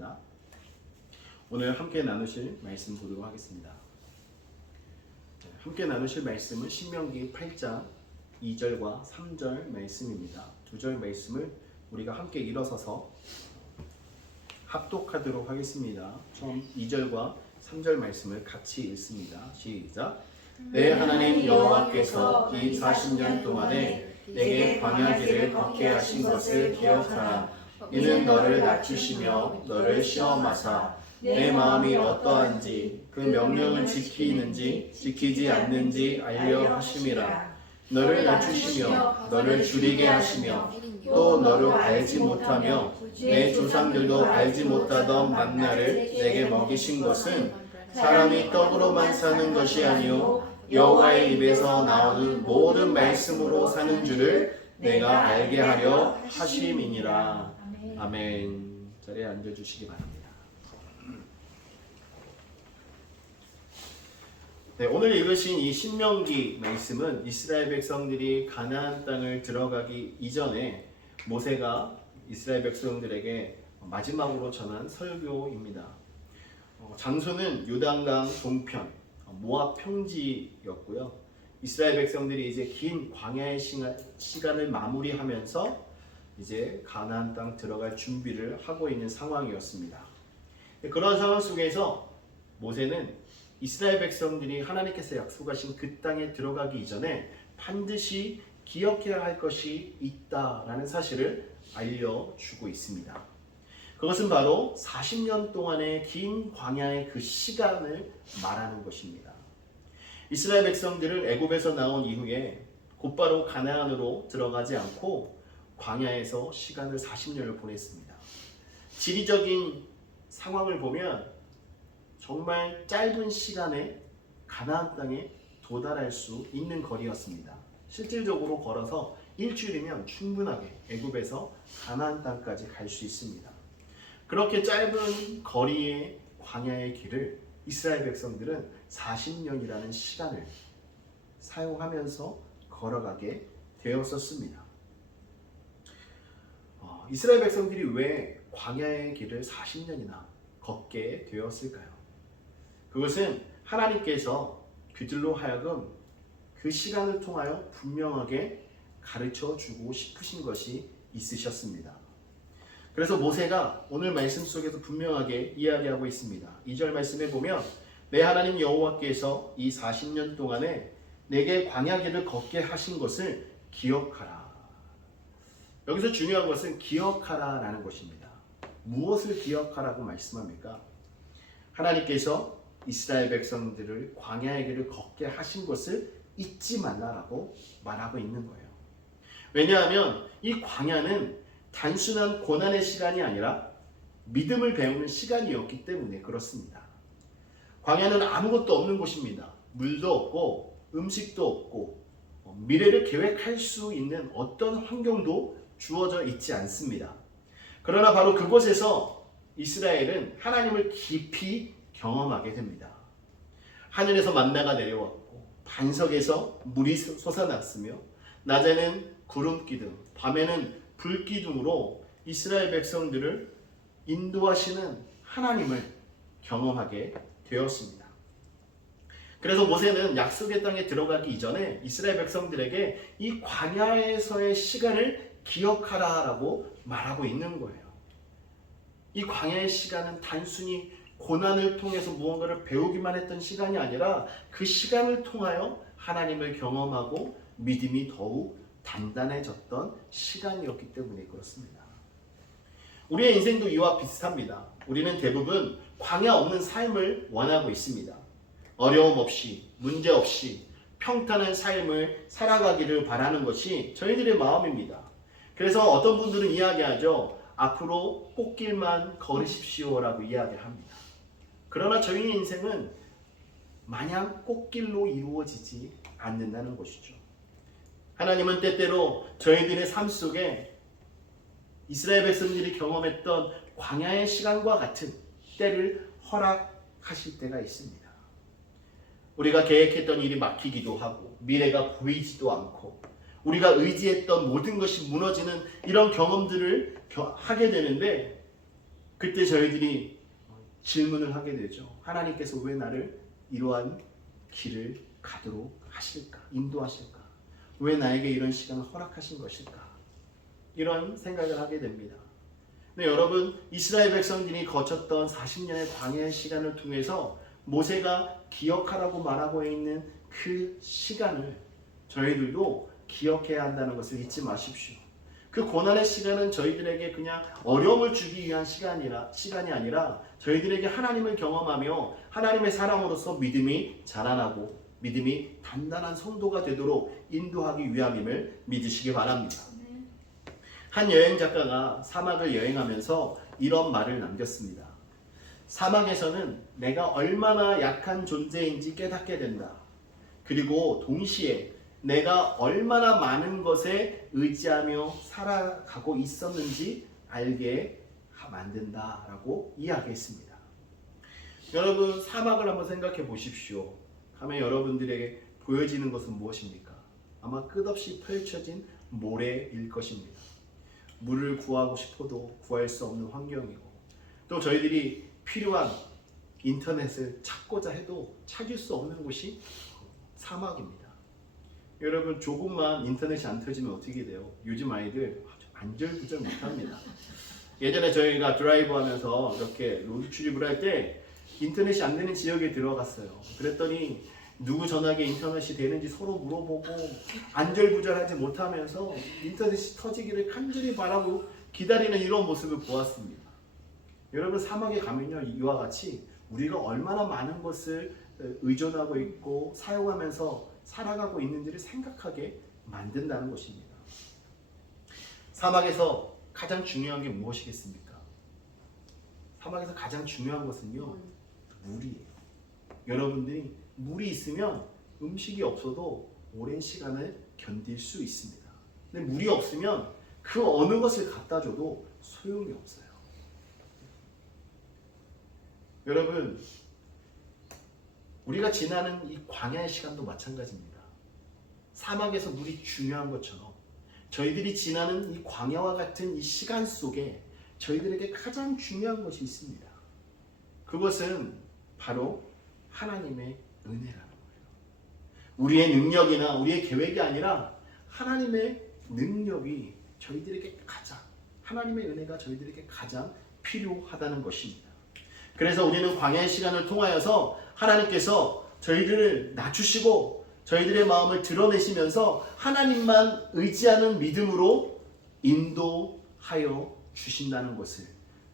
바랍니다. 오늘 함께 나누실 말씀 보도록 하겠습니다. 함께 나누실 말씀은 신명기 8장 2절과 3절 말씀입니다. 두 절 말씀을 우리가 함께 일어서서 합독하도록 하겠습니다. 처음 2절과 3절 말씀을 같이 읽습니다. 시작. 내 하나님 여호와께서 이 40년 동안에 내게 광야 길을 걷게 하신 것을 기억하라. 이는 너를 낮추시며 너를 시험하사 내 마음이 어떠한지 그 명령을 지키는지 지키지 않는지 알려 하심이라. 너를 낮추시며 너를 줄이게 하시며 또 너를 알지 못하며 내 조상들도 알지 못하던 만나를 내게 먹이신 것은 사람이 떡으로만 사는 것이 아니요 여호와의 입에서 나오는 모든 말씀으로 사는 줄을 내가 알게 하려 하심이니라. 아멘. 자리에 앉아주시기 바랍니다. 네, 오늘 읽으신 이 신명기 말씀은 이스라엘 백성들이 가나안 땅을 들어가기 이전에 모세가 이스라엘 백성들에게 마지막으로 전한 설교입니다. 장소는 요단강 동편 모압 평지였고요. 이스라엘 백성들이 이제 긴 광야의 시간을 마무리하면서 이제 가나안 땅 들어갈 준비를 하고 있는 상황이었습니다. 그런 상황 속에서 모세는 이스라엘 백성들이 하나님께서 약속하신 그 땅에 들어가기 이전에 반드시 기억해야 할 것이 있다라는 사실을 알려주고 있습니다. 그것은 바로 40년 동안의 긴 광야의 그 시간을 말하는 것입니다. 이스라엘 백성들을 애굽에서 나온 이후에 곧바로 가나안으로 들어가지 않고 광야에서 시간을 40년을 보냈습니다. 지리적인 상황을 보면 정말 짧은 시간에 가나안 땅에 도달할 수 있는 거리였습니다. 실질적으로 걸어서 일주일이면 충분하게 애굽에서 가나안 땅까지 갈 수 있습니다. 그렇게 짧은 거리의 광야의 길을 이스라엘 백성들은 40년이라는 시간을 사용하면서 걸어가게 되었었습니다. 이스라엘 백성들이 왜 광야의 길을 40년이나 걷게 되었을까요? 그것은 하나님께서 그들로 하여금 그 시간을 통하여 분명하게 가르쳐 주고 싶으신 것이 있으셨습니다. 그래서 모세가 오늘 말씀 속에서 분명하게 이야기하고 있습니다. 2절 말씀에 보면 내 하나님 여호와께서 이 40년 동안에 내게 광야 길을 걷게 하신 것을 기억하라. 여기서 중요한 것은 기억하라라는 것입니다. 무엇을 기억하라고 말씀합니까? 하나님께서 이스라엘 백성들을 광야의 길을 걷게 하신 것을 잊지 말라라고 말하고 있는 거예요. 왜냐하면 이 광야는 단순한 고난의 시간이 아니라 믿음을 배우는 시간이었기 때문에 그렇습니다. 광야는 아무것도 없는 곳입니다. 물도 없고 음식도 없고 미래를 계획할 수 있는 어떤 환경도 주어져 있지 않습니다. 그러나 바로 그곳에서 이스라엘은 하나님을 깊이 경험하게 됩니다. 하늘에서 만나가 내려왔고 반석에서 물이 솟아났으며 낮에는 구름 기둥, 밤에는 불 기둥으로 이스라엘 백성들을 인도하시는 하나님을 경험하게 되었습니다. 그래서 모세는 약속의 땅에 들어가기 이전에 이스라엘 백성들에게 이 광야에서의 시간을 기억하라라고 말하고 있는 거예요. 이 광야의 시간은 단순히 고난을 통해서 무언가를 배우기만 했던 시간이 아니라 그 시간을 통하여 하나님을 경험하고 믿음이 더욱 단단해졌던 시간이었기 때문에 그렇습니다. 우리의 인생도 이와 비슷합니다. 우리는 대부분 광야 없는 삶을 원하고 있습니다. 어려움 없이, 문제 없이 평탄한 삶을 살아가기를 바라는 것이 저희들의 마음입니다. 그래서 어떤 분들은 이야기하죠. 앞으로 꽃길만 걸으십시오라고 이야기합니다. 그러나 저희의 인생은 마냥 꽃길로 이루어지지 않는다는 것이죠. 하나님은 때때로 저희들의 삶 속에 이스라엘 백성들이 경험했던 광야의 시간과 같은 때를 허락하실 때가 있습니다. 우리가 계획했던 일이 막히기도 하고 미래가 보이지도 않고 우리가 의지했던 모든 것이 무너지는 이런 경험들을 하게 되는데 그때 저희들이 질문을 하게 되죠. 하나님께서 왜 나를 이러한 길을 가도록 하실까? 인도하실까? 왜 나에게 이런 시간을 허락하신 것일까? 이런 생각을 하게 됩니다. 네, 여러분, 이스라엘 백성들이 거쳤던 40년의 광야의 시간을 통해서 모세가 기억하라고 말하고 있는 그 시간을 저희들도 기억해야 한다는 것을 잊지 마십시오. 그 고난의 시간은 저희들에게 그냥 어려움을 주기 위한 시간이 아니라 저희들에게 하나님을 경험하며 하나님의 사랑으로서 믿음이 자라나고 믿음이 단단한 성도가 되도록 인도하기 위함임을 믿으시기 바랍니다. 한 여행 작가가 사막을 여행하면서 이런 말을 남겼습니다. 사막에서는 내가 얼마나 약한 존재인지 깨닫게 된다. 그리고 동시에 내가 얼마나 많은 것에 의지하며 살아가고 있었는지 알게 만든다라고 이야기했습니다. 여러분, 사막을 한번 생각해 보십시오. 하면 여러분들에게 보여지는 것은 무엇입니까? 아마 끝없이 펼쳐진 모래일 것입니다. 물을 구하고 싶어도 구할 수 없는 환경이고, 또 저희들이 필요한 인터넷을 찾고자 해도 찾을 수 없는 곳이 사막입니다. 여러분, 조금만 인터넷이 안 터지면 어떻게 돼요? 요즘 아이들 아주 안절부절 못합니다. 예전에 저희가 드라이브 하면서 이렇게 로드 출입을 할 때 인터넷이 안 되는 지역에 들어갔어요. 그랬더니 누구 전화기에 인터넷이 되는지 서로 물어보고 안절부절하지 못하면서 인터넷이 터지기를 간절히 바라고 기다리는 이런 모습을 보았습니다. 여러분, 사막에 가면요, 이와 같이 우리가 얼마나 많은 것을 의존하고 있고 사용하면서 살아가고 있는지를 생각하게 만든다는 것입니다. 사막에서 가장 중요한 게 무엇이겠습니까? 사막에서 가장 중요한 것은요, 물이에요. 여러분들이 물이 있으면 음식이 없어도 오랜 시간을 견딜 수 있습니다. 근데 물이 없으면 그 어느 것을 갖다 줘도 소용이 없어요. 여러분, 우리가 지나는 이 광야의 시간도 마찬가지입니다. 사막에서 물이 중요한 것처럼 저희들이 지나는 이 광야와 같은 이 시간 속에 저희들에게 가장 중요한 것이 있습니다. 그것은 바로 하나님의 은혜라는 거예요. 우리의 능력이나 우리의 계획이 아니라 하나님의 능력이 저희들에게 하나님의 은혜가 저희들에게 가장 필요하다는 것입니다. 그래서 우리는 광야의 시간을 통하여서 하나님께서 저희들을 낮추시고 저희들의 마음을 드러내시면서 하나님만 의지하는 믿음으로 인도하여 주신다는 것을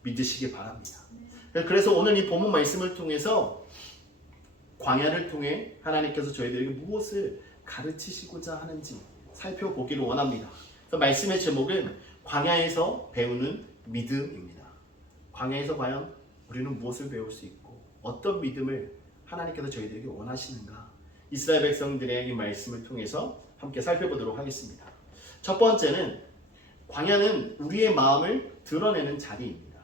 믿으시기 바랍니다. 그래서 오늘 이 본문 말씀을 통해서 광야를 통해 하나님께서 저희들에게 무엇을 가르치시고자 하는지 살펴보기를 원합니다. 그래서 말씀의 제목은 광야에서 배우는 믿음입니다. 광야에서 과연 우리는 무엇을 배울 수 있고 어떤 믿음을 하나님께서 저희들에게 원하시는가, 이스라엘 백성들의 이 말씀을 통해서 함께 살펴보도록 하겠습니다. 첫 번째는 광야는 우리의 마음을 드러내는 자리입니다.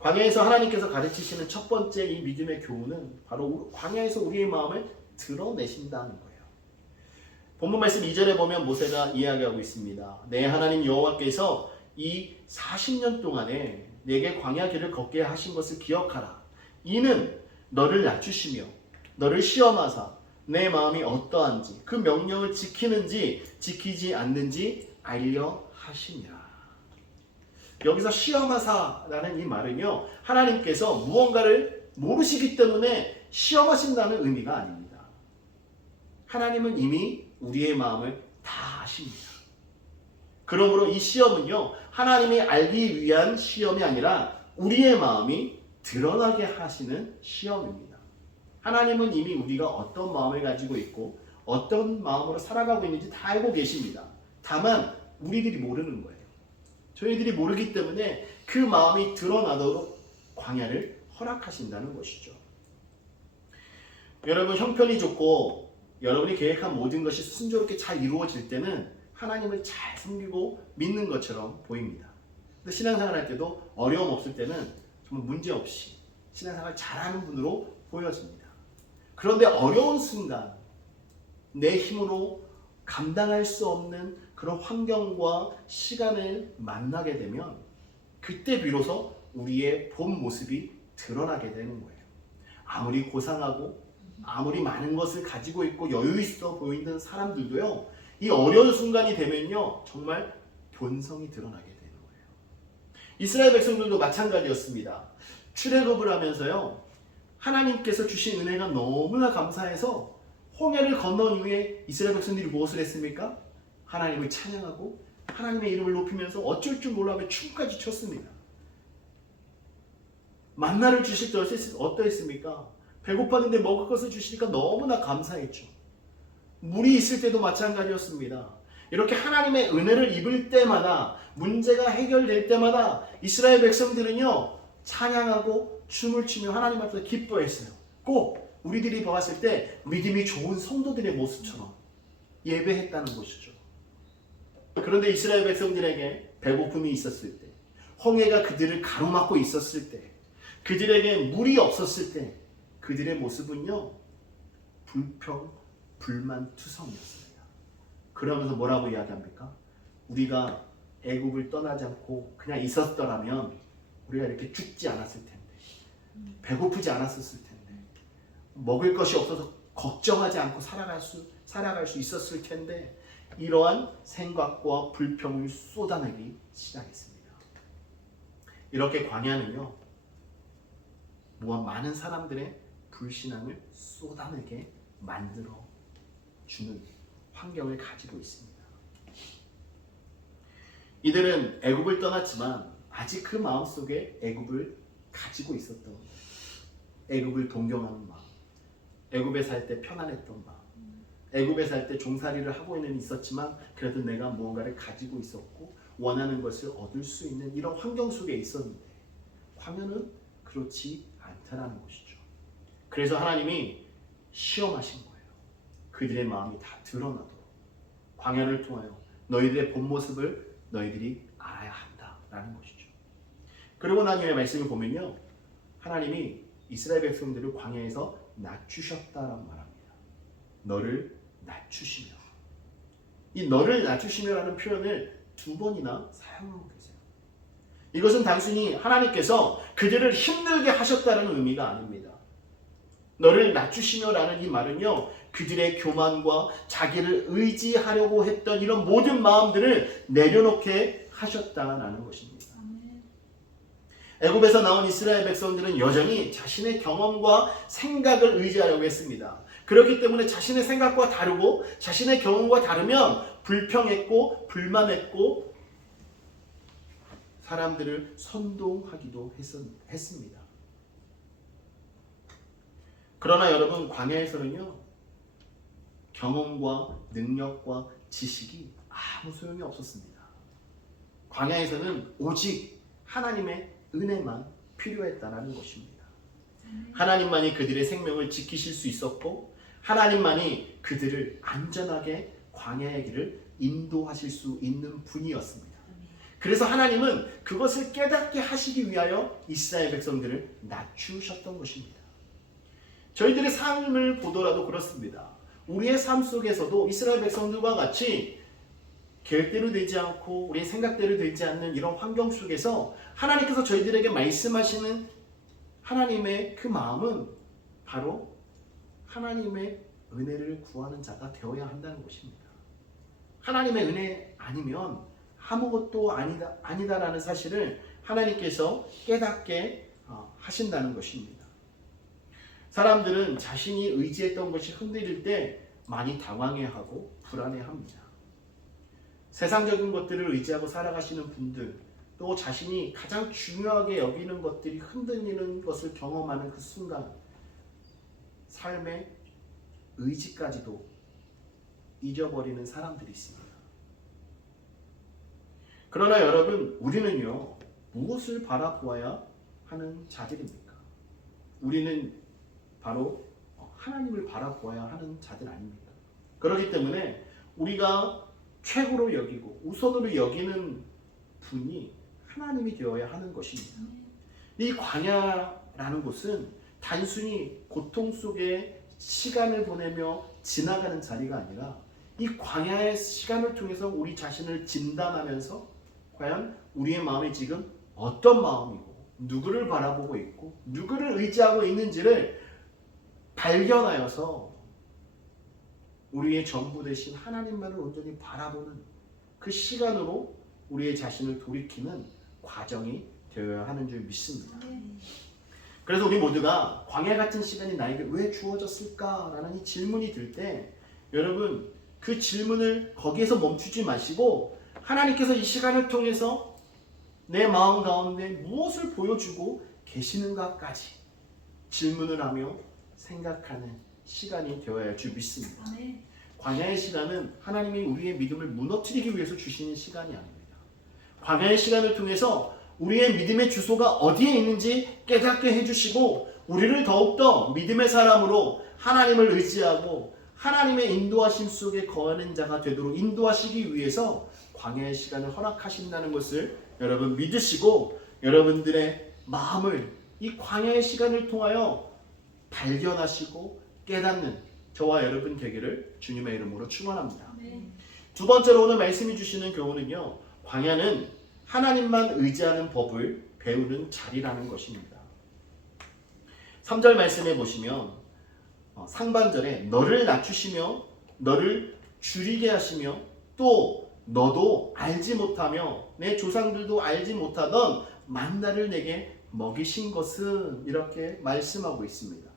광야에서 하나님께서 가르치시는 첫 번째 이 믿음의 교훈은 바로 광야에서 우리의 마음을 드러내신다는 거예요. 본문 말씀 2절에 보면 모세가 이야기하고 있습니다. 내 하나님 여호와께서 이 40년 동안에 내게 광야 길을 걷게 하신 것을 기억하라. 이는 너를 낮추시며 너를 시험하사 내 마음이 어떠한지 그 명령을 지키는지 지키지 않는지 알려 하심이라. 여기서 시험하사라는 이 말은요, 하나님께서 무언가를 모르시기 때문에 시험하신다는 의미가 아닙니다. 하나님은 이미 우리의 마음을 다 아십니다. 그러므로 이 시험은요, 하나님이 알기 위한 시험이 아니라 우리의 마음이 드러나게 하시는 시험입니다. 하나님은 이미 우리가 어떤 마음을 가지고 있고 어떤 마음으로 살아가고 있는지 다 알고 계십니다. 다만 우리들이 모르는 거예요. 저희들이 모르기 때문에 그 마음이 드러나도록 광야를 허락하신다는 것이죠. 여러분, 형편이 좋고 여러분이 계획한 모든 것이 순조롭게 잘 이루어질 때는 하나님을 잘 섬기고 믿는 것처럼 보입니다. 근데 신앙생활 할 때도 어려움 없을 때는 정말 문제없이 신앙생활 잘하는 분으로 보여집니다. 그런데 어려운 순간 내 힘으로 감당할 수 없는 그런 환경과 시간을 만나게 되면 그때 비로소 우리의 본 모습이 드러나게 되는 거예요. 아무리 고상하고 아무리 많은 것을 가지고 있고 여유 있어 보이는 사람들도요, 이 어려운 순간이 되면요 정말 본성이 드러나게 되는 거예요. 이스라엘 백성들도 마찬가지였습니다. 출애굽을 하면서요, 하나님께서 주신 은혜가 너무나 감사해서 홍해를 건넌 후에 이스라엘 백성들이 무엇을 했습니까? 하나님을 찬양하고 하나님의 이름을 높이면서 어쩔 줄 몰라하며 춤까지 췄습니다. 만나를 주실 때 어떠했습니까? 배고팠는데 먹을 것을 주시니까 너무나 감사했죠. 물이 있을 때도 마찬가지였습니다. 이렇게 하나님의 은혜를 입을 때마다, 문제가 해결될 때마다 이스라엘 백성들은요 찬양하고 춤을 추며 하나님 앞에서 기뻐했어요. 꼭 우리들이 보았을 때 믿음이 좋은 성도들의 모습처럼 예배했다는 것이죠. 그런데 이스라엘 백성들에게 배고픔이 있었을 때, 홍해가 그들을 가로막고 있었을 때, 그들에게 물이 없었을 때 그들의 모습은요 불평, 불만투성이었습니다. 그러면서 뭐라고 이야기합니까? 우리가 애굽을 떠나지 않고 그냥 있었더라면 우리가 이렇게 죽지 않았을 텐데, 배고프지 않았을 텐데, 먹을 것이 없어서 걱정하지 않고 살아갈 수 있었을 텐데, 이러한 생각과 불평을 쏟아내기 시작했습니다. 이렇게 광야는요 많은 사람들의 불신앙을 쏟아내게 만들어 주는 환경을 가지고 있습니다. 이들은 애굽을 떠났지만 아직 그 마음속에 애굽을 가지고 있었던, 애굽을 동경하는 마음, 애굽에 살 때 편안했던 마음, 애굽에 살 때 종살이를 하고는 있었지만 그래도 내가 무언가를 가지고 있었고 원하는 것을 얻을 수 있는 이런 환경 속에 있었는데, 광야는 그렇지 않다라는 것이죠. 그래서 하나님이 시험하신 거예요. 그들의 마음이 다 드러나도록 광야를 통하여 너희들의 본 모습을 너희들이 알아야 한다라는 것이죠. 그리고 난 후에 말씀을 보면요, 하나님이 이스라엘 백성들을 광야에서 낮추셨다라고 말합니다. 너를 낮추시며. 이 너를 낮추시며라는 표현을 2번이나 사용하고 계세요. 이것은 단순히 하나님께서 그들을 힘들게 하셨다는 의미가 아닙니다. 너를 낮추시며라는 이 말은요, 그들의 교만과 자기를 의지하려고 했던 이런 모든 마음들을 내려놓게 하셨다라는 것입니다. 애굽에서 나온 이스라엘 백성들은 여전히 자신의 경험과 생각을 의지하려고 했습니다. 그렇기 때문에 자신의 생각과 다르고 자신의 경험과 다르면 불평했고 불만했고 사람들을 선동하기도 했습니다. 그러나 여러분, 광야에서는요 경험과 능력과 지식이 아무 소용이 없었습니다. 광야에서는 오직 하나님의 은혜만 필요했다는 것입니다. 하나님만이 그들의 생명을 지키실 수 있었고 하나님만이 그들을 안전하게 광야의 길을 인도하실 수 있는 분이었습니다. 그래서 하나님은 그것을 깨닫게 하시기 위하여 이스라엘 백성들을 낮추셨던 것입니다. 저희들의 삶을 보더라도 그렇습니다. 우리의 삶 속에서도 이스라엘 백성들과 같이 계획대로 되지 않고 우리의 생각대로 되지 않는 이런 환경 속에서 하나님께서 저희들에게 말씀하시는 하나님의 그 마음은 바로 하나님의 은혜를 구하는 자가 되어야 한다는 것입니다. 하나님의 은혜 아니면 아무것도 아니다라는 사실을 하나님께서 깨닫게 하신다는 것입니다. 사람들은 자신이 의지했던 것이 흔들릴 때 많이 당황해하고 불안해합니다. 세상적인 것들을 의지하고 살아가시는 분들, 또 자신이 가장 중요하게 여기는 것들이 흔들리는 것을 경험하는 그 순간 삶의 의지까지도 잊어버리는 사람들이 있습니다. 그러나 여러분, 우리는요 무엇을 바라보아야 하는 자들입니까? 우리는 바로 하나님을 바라보아야 하는 자들 아닙니까? 그렇기 때문에 우리가 최고로 여기고 우선으로 여기는 분이 하나님이 되어야 하는 것입니다. 이 광야라는 곳은 단순히 고통 속에 시간을 보내며 지나가는 자리가 아니라 이 광야의 시간을 통해서 우리 자신을 진단하면서 과연 우리의 마음이 지금 어떤 마음이고 누구를 바라보고 있고 누구를 의지하고 있는지를 발견하여서 우리의 전부 되신 하나님만을 온전히 바라보는 그 시간으로 우리의 자신을 돌이키는 과정이 되어야 하는 줄 믿습니다. 그래서 우리 모두가 광야 같은 시간이 나에게 왜 주어졌을까라는 이 질문이 들 때 여러분 그 질문을 거기에서 멈추지 마시고 하나님께서 이 시간을 통해서 내 마음 가운데 무엇을 보여주고 계시는가까지 질문을 하며 생각하는 시간이 되어야 할 줄 믿습니다. 광야의 시간은 하나님이 우리의 믿음을 무너뜨리기 위해서 주시는 시간이 아닙니다. 광야의 시간을 통해서 우리의 믿음의 주소가 어디에 있는지 깨닫게 해주시고 우리를 더욱더 믿음의 사람으로 하나님을 의지하고 하나님의 인도하심 속에 거하는 자가 되도록 인도하시기 위해서 광야의 시간을 허락하신다는 것을 여러분 믿으시고 여러분들의 마음을 이 광야의 시간을 통하여 발견하시고 깨닫는 저와 여러분 되기를 주님의 이름으로 축원합니다. 두 번째로 오늘 말씀해 주시는 교훈은요. 광야는 하나님만 의지하는 법을 배우는 자리라는 것입니다. 3절 말씀에 보시면 상반절에 너를 낮추시며 너를 줄이게 하시며 또 너도 알지 못하며 내 조상들도 알지 못하던 만나를 내게 먹이신 것은 이렇게 말씀하고 있습니다.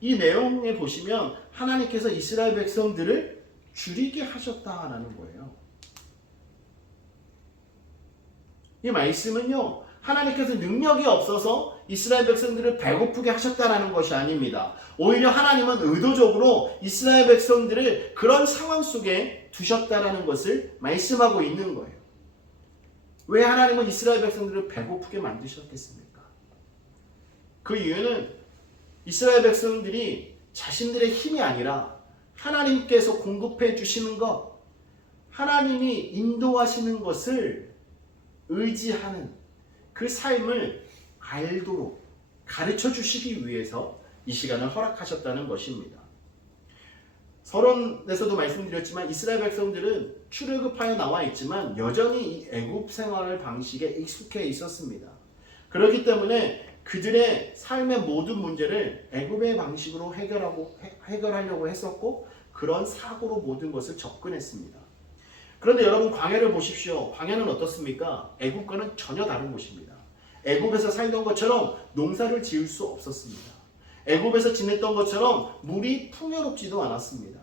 이 내용에 보시면 하나님께서 이스라엘 백성들을 줄이게 하셨다라는 거예요. 이 말씀은요, 하나님께서 능력이 없어서 이스라엘 백성들을 배고프게 하셨다라는 것이 아닙니다. 오히려 하나님은 의도적으로 이스라엘 백성들을 그런 상황 속에 두셨다라는 것을 말씀하고 있는 거예요. 왜 하나님은 이스라엘 백성들을 배고프게 만드셨겠습니까? 그 이유는 이스라엘 백성들이 자신들의 힘이 아니라 하나님께서 공급해 주시는 것, 하나님이 인도하시는 것을 의지하는 그 삶을 알도록 가르쳐 주시기 위해서 이 시간을 허락하셨다는 것입니다. 서론에서도 말씀드렸지만 이스라엘 백성들은 출애굽하여 나와 있지만 여전히 이 애굽 생활 방식에 익숙해 있었습니다. 그렇기 때문에 그들의 삶의 모든 문제를 애굽의 방식으로 해결하려고 했었고 그런 사고로 모든 것을 접근했습니다. 그런데 여러분 광야를 보십시오. 광야는 어떻습니까? 애굽과는 전혀 다른 곳입니다. 애굽에서 살던 것처럼 농사를 지을 수 없었습니다. 애굽에서 지냈던 것처럼 물이 풍요롭지도 않았습니다.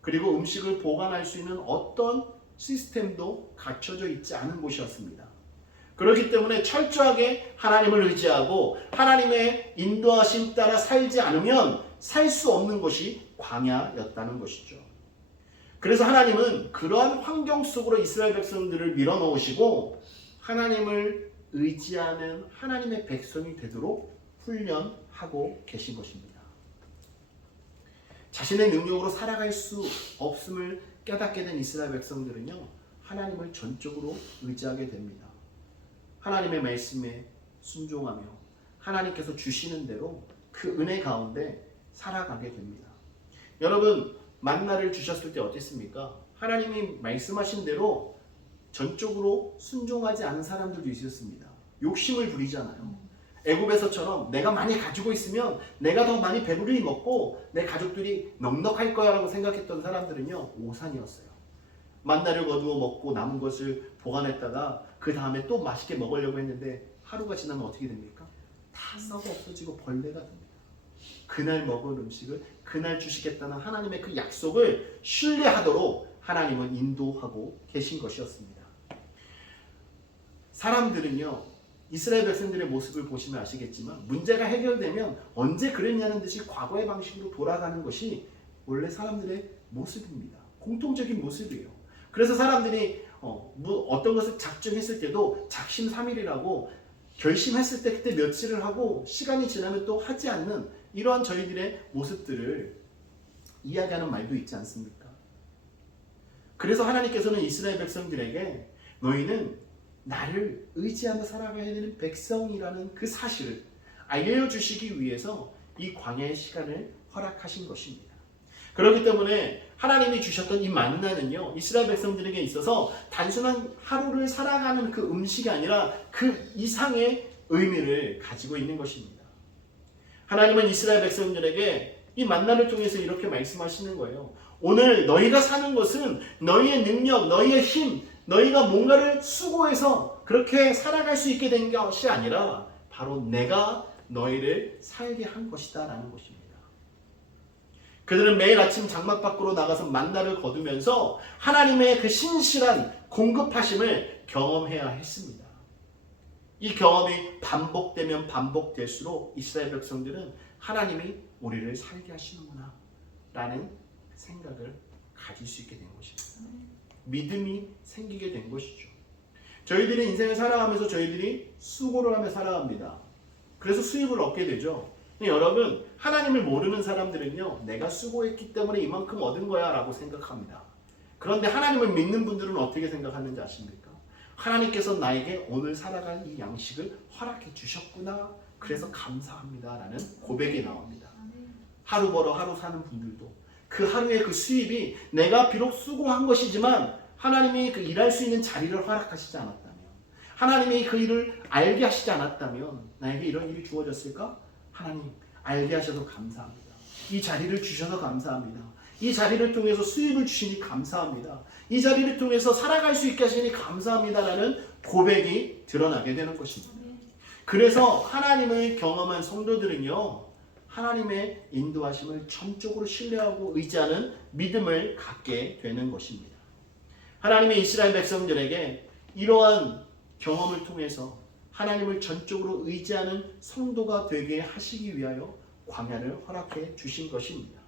그리고 음식을 보관할 수 있는 어떤 시스템도 갖춰져 있지 않은 곳이었습니다. 그렇기 때문에 철저하게 하나님을 의지하고 하나님의 인도하심 따라 살지 않으면 살 수 없는 것이 광야였다는 것이죠. 그래서 하나님은 그러한 환경 속으로 이스라엘 백성들을 밀어넣으시고 하나님을 의지하는 하나님의 백성이 되도록 훈련하고 계신 것입니다. 자신의 능력으로 살아갈 수 없음을 깨닫게 된 이스라엘 백성들은요, 하나님을 전적으로 의지하게 됩니다. 하나님의 말씀에 순종하며 하나님께서 주시는 대로 그 은혜 가운데 살아가게 됩니다. 여러분, 만나를 주셨을 때 어땠습니까? 하나님이 말씀하신 대로 전적으로 순종하지 않은 사람들도 있었습니다. 욕심을 부리잖아요. 애굽에서처럼 내가 많이 가지고 있으면 내가 더 많이 배부르게 먹고 내 가족들이 넉넉할 거야 라고 생각했던 사람들은요, 오산이었어요. 만나를 거두어 먹고 남은 것을 보관했다가 그 다음에 또 맛있게 먹으려고 했는데 하루가 지나면 어떻게 됩니까? 다 썩어 없어지고 벌레가 됩니다. 그날 먹은 음식을 그날 주시겠다는 하나님의 그 약속을 신뢰하도록 하나님은 인도하고 계신 것이었습니다. 사람들은요, 이스라엘 백성들의 모습을 보시면 아시겠지만 문제가 해결되면 언제 그랬냐는 듯이 과거의 방식으로 돌아가는 것이 원래 사람들의 모습입니다. 공통적인 모습이에요. 그래서 사람들이 어떤 것을 작정했을 때도 작심삼일이라고 결심했을 때 그때 며칠을 하고 시간이 지나면 또 하지 않는 이러한 저희들의 모습들을 이야기하는 말도 있지 않습니까? 그래서 하나님께서는 이스라엘 백성들에게 너희는 나를 의지하며 살아가야 되는 백성이라는 그 사실을 알려주시기 위해서 이 광야의 시간을 허락하신 것입니다. 그렇기 때문에 하나님이 주셨던 이 만나는요, 이스라엘 백성들에게 있어서 단순한 하루를 살아가는 그 음식이 아니라 그 이상의 의미를 가지고 있는 것입니다. 하나님은 이스라엘 백성들에게 이 만나를 통해서 이렇게 말씀하시는 거예요. 오늘 너희가 사는 것은 너희의 능력, 너희의 힘, 너희가 뭔가를 수고해서 그렇게 살아갈 수 있게 된 것이 아니라 바로 내가 너희를 살게 한 것이다 라는 것입니다. 그들은 매일 아침 장막 밖으로 나가서 만나를 거두면서 하나님의 그 신실한 공급하심을 경험해야 했습니다. 이 경험이 반복되면 반복될수록 이스라엘 백성들은 하나님이 우리를 살게 하시는구나 라는 생각을 가질 수 있게 된 것입니다. 믿음이 생기게 된 것이죠. 저희들이 인생을 살아가면서 저희들이 수고를 하며 살아갑니다. 그래서 수입을 얻게 되죠. 근데 여러분, 하나님을 모르는 사람들은요, 내가 수고했기 때문에 이만큼 얻은 거야 라고 생각합니다. 그런데 하나님을 믿는 분들은 어떻게 생각하는지 아십니까? 하나님께서 나에게 오늘 살아갈 이 양식을 허락해 주셨구나, 그래서 감사합니다 라는 고백이 나옵니다. 하루 벌어 하루 사는 분들도 그 하루의 그 수입이 내가 비록 수고한 것이지만 하나님이 그 일할 수 있는 자리를 허락하시지 않았다면, 하나님이 그 일을 알게 하시지 않았다면 나에게 이런 일이 주어졌을까? 하나님 알게 하셔서 감사합니다. 이 자리를 주셔서 감사합니다. 이 자리를 통해서 수입을 주시니 감사합니다. 이 자리를 통해서 살아갈 수 있게 하시니 감사합니다라는 고백이 드러나게 되는 것입니다. 그래서 하나님을 경험한 성도들은요, 하나님의 인도하심을 전적으로 신뢰하고 의지하는 믿음을 갖게 되는 것입니다. 하나님의 이스라엘 백성들에게 이러한 경험을 통해서 하나님을 전적으로 의지하는 성도가 되게 하시기 위하여 광야를 허락해 주신 것입니다.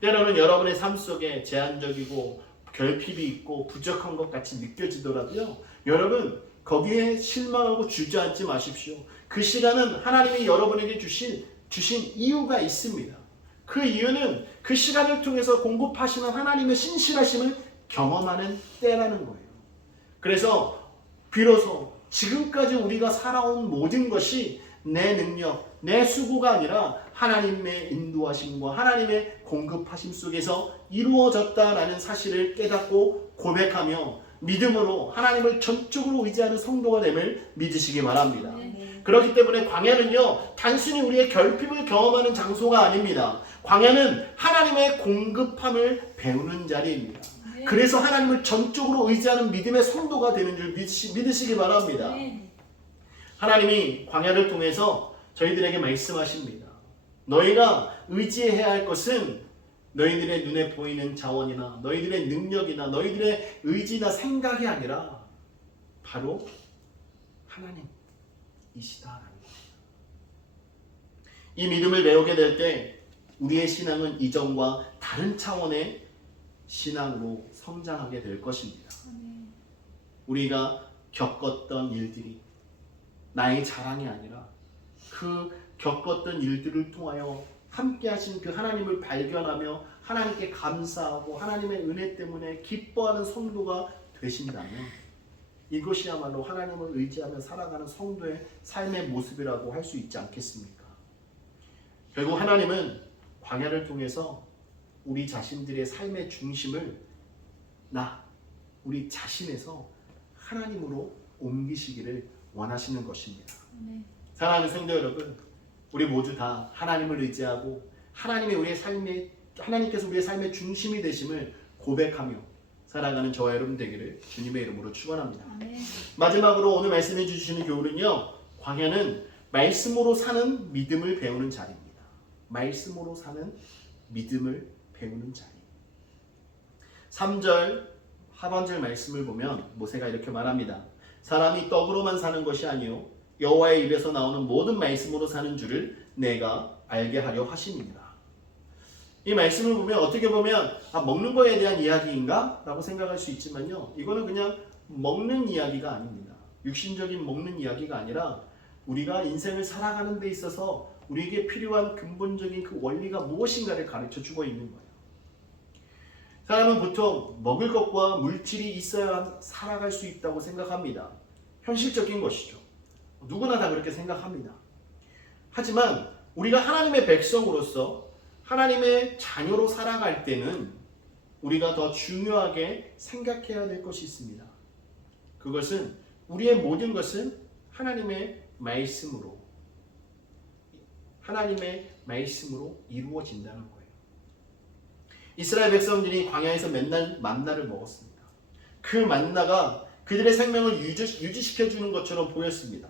때로는 여러분의 삶 속에 제한적이고 결핍이 있고 부족한 것 같이 느껴지더라도요, 여러분 거기에 실망하고 주저앉지 마십시오. 그 시간은 하나님이 여러분에게 주신 이유가 있습니다. 그 이유는 그 시간을 통해서 공급하시는 하나님의 신실하심을 경험하는 때라는 거예요. 그래서 비로소 지금까지 우리가 살아온 모든 것이 내 능력, 내 수고가 아니라 하나님의 인도하심과 하나님의 공급하심 속에서 이루어졌다라는 사실을 깨닫고 고백하며 믿음으로 하나님을 전적으로 의지하는 성도가 됨을 믿으시기 바랍니다. 그렇기 때문에 광야는요, 단순히 우리의 결핍을 경험하는 장소가 아닙니다. 광야는 하나님의 공급함을 배우는 자리입니다. 그래서 하나님을 전적으로 의지하는 믿음의 성도가 되는 줄 믿으시기 바랍니다. 하나님이 광야를 통해서 저희들에게 말씀하십니다. 너희가 의지해야 할 것은 너희들의 눈에 보이는 자원이나 너희들의 능력이나 너희들의 의지나 생각이 아니라 바로 하나님이시다라는 겁니다. 이 믿음을 배우게 될 때 우리의 신앙은 이전과 다른 차원의 신앙으로 성장하게 될 것입니다. 우리가 겪었던 일들이 나의 자랑이 아니라 그 겪었던 일들을 통하여 함께 하신 그 하나님을 발견하며 하나님께 감사하고 하나님의 은혜 때문에 기뻐하는 성도가 되신다면 이것이야말로 하나님을 의지하며 살아가는 성도의 삶의 모습이라고 할 수 있지 않겠습니까? 결국 하나님은 광야를 통해서 우리 자신들의 삶의 중심을 우리 자신에서 하나님으로 옮기시기를 원하시는 것입니다. 사랑하는 성도 여러분, 우리 모두 다 하나님을 의지하고 하나님께서 우리의 삶의 중심이 되심을 고백하며 살아가는 저와 여러분 되기를 주님의 이름으로 축원합니다. 마지막으로 오늘 말씀해 주시는 교훈은요, 광야는 말씀으로 사는 믿음을 배우는 자리입니다. 말씀으로 사는 믿음을 배우는 자리. 3절 하반절 말씀을 보면 모세가 이렇게 말합니다. 사람이 떡으로만 사는 것이 아니요 여호와의 입에서 나오는 모든 말씀으로 사는 줄을 내가 알게 하려 하심이니라. 이 말씀을 보면 어떻게 보면 먹는 거에 대한 이야기인가? 라고 생각할 수 있지만요, 이거는 그냥 먹는 이야기가 아닙니다. 육신적인 먹는 이야기가 아니라 우리가 인생을 살아가는 데 있어서 우리에게 필요한 근본적인 그 원리가 무엇인가를 가르쳐 주고 있는 거예요. 사람은 보통 먹을 것과 물질이 있어야 살아갈 수 있다고 생각합니다. 현실적인 것이죠. 누구나 다 그렇게 생각합니다. 하지만 우리가 하나님의 백성으로서 하나님의 자녀로 살아갈 때는 우리가 더 중요하게 생각해야 될 것이 있습니다. 그것은 우리의 모든 것은 하나님의 말씀으로 이루어진다는 거예요. 이스라엘 백성들이 광야에서 맨날 만나를 먹었습니다. 그 만나가 그들의 생명을 유지시켜주는 것처럼 보였습니다.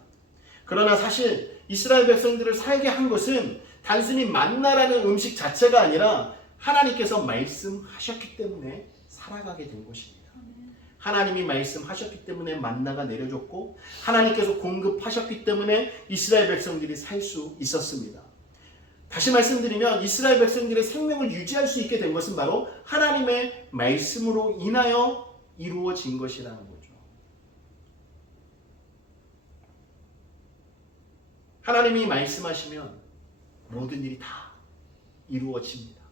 그러나 사실 이스라엘 백성들을 살게 한 것은 단순히 만나라는 음식 자체가 아니라 하나님께서 말씀하셨기 때문에 살아가게 된 것입니다. 하나님이 말씀하셨기 때문에 만나가 내려졌고 하나님께서 공급하셨기 때문에 이스라엘 백성들이 살 수 있었습니다. 다시 말씀드리면 이스라엘 백성들의 생명을 유지할 수 있게 된 것은 바로 하나님의 말씀으로 인하여 이루어진 것이라는 거죠. 하나님이 말씀하시면 모든 일이 다 이루어집니다.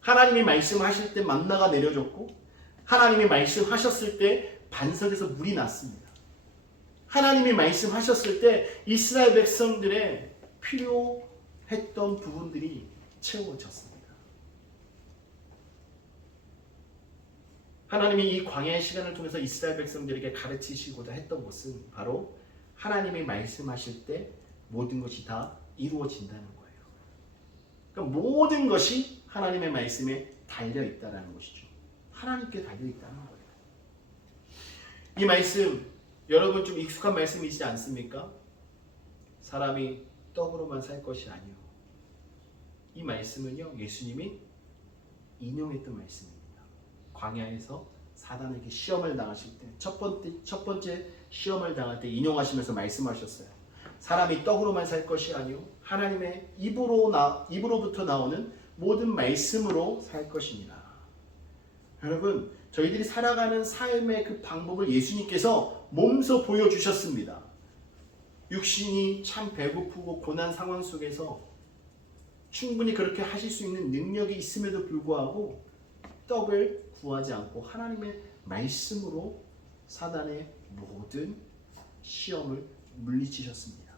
하나님이 말씀하실 때 만나가 내려졌고 하나님이 말씀하셨을 때 반석에서 물이 났습니다. 하나님이 말씀하셨을 때 이스라엘 백성들의 필요했던 부분들이 채워졌습니다. 하나님이 이 광야의 시간을 통해서 이스라엘 백성들에게 가르치시고자 했던 것은 바로 하나님이 말씀하실 때 모든 것이 다 이루어진다는 거예요. 그러니까 모든 것이 하나님의 말씀에 달려있다는 것이죠. 하나님께 달려있다는 거예요. 이 말씀 여러분 좀 익숙한 말씀이지 않습니까? 사람이 떡으로만 살 것이 아니요. 이 말씀은요 예수님이 인용했던 말씀입니다. 광야에서 사단에게 시험을 당하실 때 첫 번째 시험을 당할 때 인용하시면서 말씀하셨어요. 사람이 떡으로만 살 것이 아니요 하나님의 입으로부터 나오는 모든 말씀으로 살 것입니다. 여러분 저희들이 살아가는 삶의 그 방법을 예수님께서 몸소 보여주셨습니다. 육신이 참 배고프고 고난 상황 속에서 충분히 그렇게 하실 수 있는 능력이 있음에도 불구하고 떡을 구하지 않고 하나님의 말씀으로 사단의 모든 시험을 물리치셨습니다.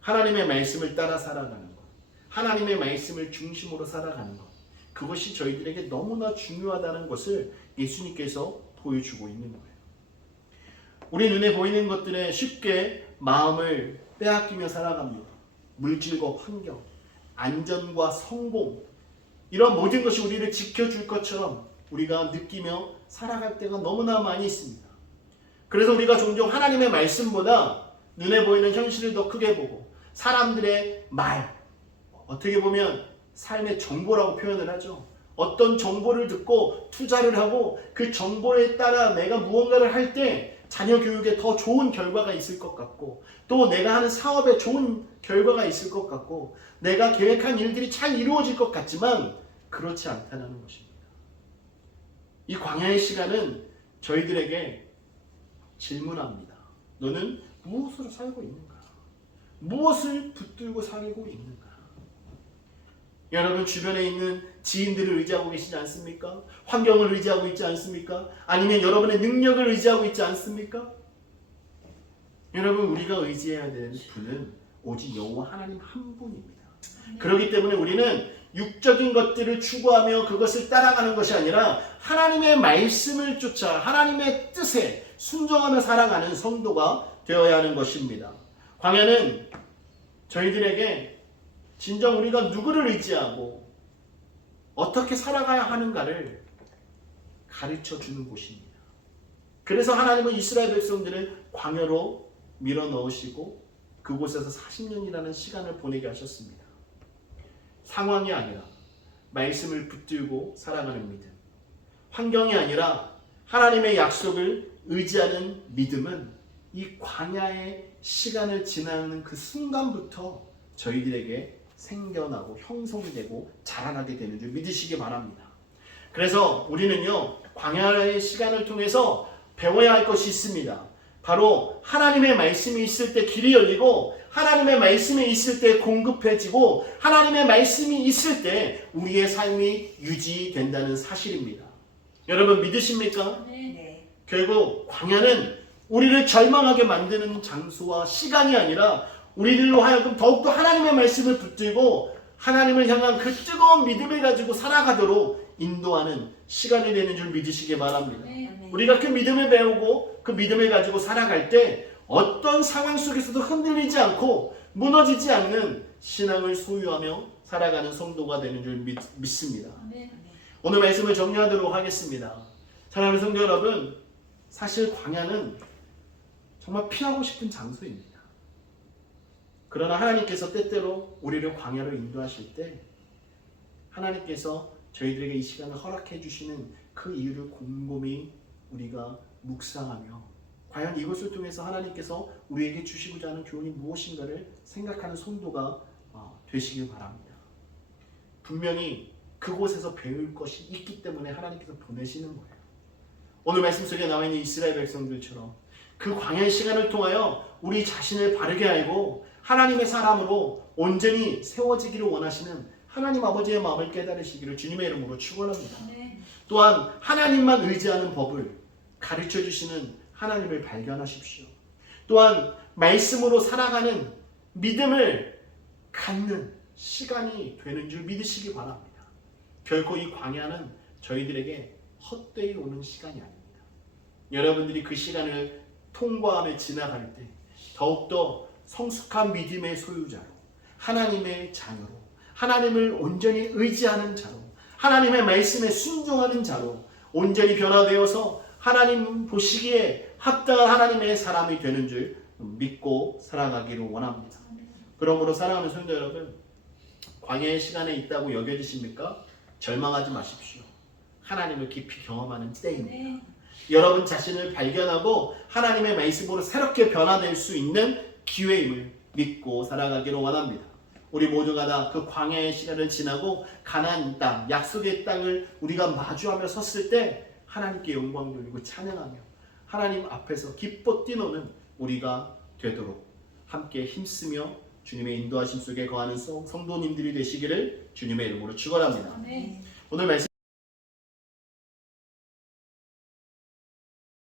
하나님의 말씀을 따라 살아가는 것, 하나님의 말씀을 중심으로 살아가는 것, 그것이 저희들에게 너무나 중요하다는 것을 예수님께서 보여주고 있는 거예요. 우리 눈에 보이는 것들에 쉽게 마음을 빼앗기며 살아갑니다. 물질과 환경, 안전과 성공, 이런 모든 것이 우리를 지켜줄 것처럼 우리가 느끼며 살아갈 때가 너무나 많이 있습니다. 그래서 우리가 종종 하나님의 말씀보다 눈에 보이는 현실을 더 크게 보고 사람들의 말, 어떻게 보면 삶의 정보라고 표현을 하죠. 어떤 정보를 듣고 투자를 하고 그 정보에 따라 내가 무언가를 할 때 자녀 교육에 더 좋은 결과가 있을 것 같고 또 내가 하는 사업에 좋은 결과가 있을 것 같고 내가 계획한 일들이 잘 이루어질 것 같지만 그렇지 않다는 것입니다. 이 광야의 시간은 저희들에게 질문합니다. 너는 무엇으로 살고 있는가? 무엇을 붙들고 살고 있는가? 여러분 주변에 있는 지인들을 의지하고 계시지 않습니까? 환경을 의지하고 있지 않습니까? 아니면 여러분의 능력을 의지하고 있지 않습니까? 여러분 우리가 의지해야 되는 분은 오직 여호와 하나님 한 분입니다. 그렇기 때문에 우리는 육적인 것들을 추구하며 그것을 따라가는 것이 아니라 하나님의 말씀을 쫓아 하나님의 뜻에 순종하며 살아가는 성도가 되어야 하는 것입니다. 광야는 저희들에게 진정 우리가 누구를 의지하고 어떻게 살아가야 하는가를 가르쳐 주는 곳입니다. 그래서 하나님은 이스라엘 백성들을 광야로 밀어넣으시고 그곳에서 40년이라는 시간을 보내게 하셨습니다. 상황이 아니라 말씀을 붙들고 살아가는 믿음, 환경이 아니라 하나님의 약속을 의지하는 믿음은 이 광야의 시간을 지나는 그 순간부터 저희들에게 생겨나고 형성되고 자라나게 되는 줄 믿으시기 바랍니다. 그래서 우리는요 광야의 시간을 통해서 배워야 할 것이 있습니다. 바로 하나님의 말씀이 있을 때 길이 열리고 하나님의 말씀이 있을 때 공급해지고 하나님의 말씀이 있을 때 우리의 삶이 유지된다는 사실입니다. 여러분 믿으십니까? 네. 결국 광야는 우리를 절망하게 만드는 장소와 시간이 아니라 우리들로 하여금 더욱더 하나님의 말씀을 붙들고 하나님을 향한 그 뜨거운 믿음을 가지고 살아가도록 인도하는 시간이 되는 줄 믿으시기 바랍니다. 네. 우리가 그 믿음을 배우고 그 믿음을 가지고 살아갈 때 어떤 상황 속에서도 흔들리지 않고 무너지지 않는 신앙을 소유하며 살아가는 성도가 되는 줄 믿습니다. 오늘 말씀을 정리하도록 하겠습니다. 사랑하는 성도 여러분, 사실 광야는 정말 피하고 싶은 장소입니다. 그러나 하나님께서 때때로 우리를 광야로 인도하실 때 하나님께서 저희들에게 이 시간을 허락해 주시는 그 이유를 곰곰이 우리가 묵상하며 과연 이것을 통해서 하나님께서 우리에게 주시고자 하는 교훈이 무엇인가를 생각하는 성도가 되시길 바랍니다. 분명히 그곳에서 배울 것이 있기 때문에 하나님께서 보내시는 거예요. 오늘 말씀 속에 나와 있는 이스라엘 백성들처럼 그 광야의 시간을 통하여 우리 자신을 바르게 알고 하나님의 사람으로 온전히 세워지기를 원하시는 하나님 아버지의 마음을 깨달으시기를 주님의 이름으로 축원합니다. 또한 하나님만 의지하는 법을 가르쳐 주시는 하나님을 발견하십시오. 또한 말씀으로 살아가는 믿음을 갖는 시간이 되는 줄 믿으시기 바랍니다. 결코 이 광야는 저희들에게 헛되이 오는 시간이 아닙니다. 여러분들이 그 시간을 통과하며 지나갈 때 더욱더 성숙한 믿음의 소유자로, 하나님의 자녀로, 하나님을 온전히 의지하는 자로, 하나님의 말씀에 순종하는 자로 온전히 변화되어서 하나님 보시기에 합당한 하나님의 사람이 되는 줄 믿고 살아가기를 원합니다. 그러므로 사랑하는 성도 여러분, 광야의 시간에 있다고 여겨지십니까? 절망하지 마십시오. 하나님을 깊이 경험하는 때입니다. 여러분 자신을 발견하고 하나님의 말씀으로 새롭게 변화될 수 있는 기회임을 믿고 살아가기를 원합니다. 우리 모두가 다 그 광야의 시간을 지나고 가나안 땅, 약속의 땅을 우리가 마주하며 섰을 때 하나님께 영광 돌리고 찬양하며 하나님 앞에서 기뻐 뛰노는 우리가 되도록 함께 힘쓰며 주님의 인도하심 속에 거하는 성도님들이 되시기를 주님의 이름으로 축원합니다. 오늘 말씀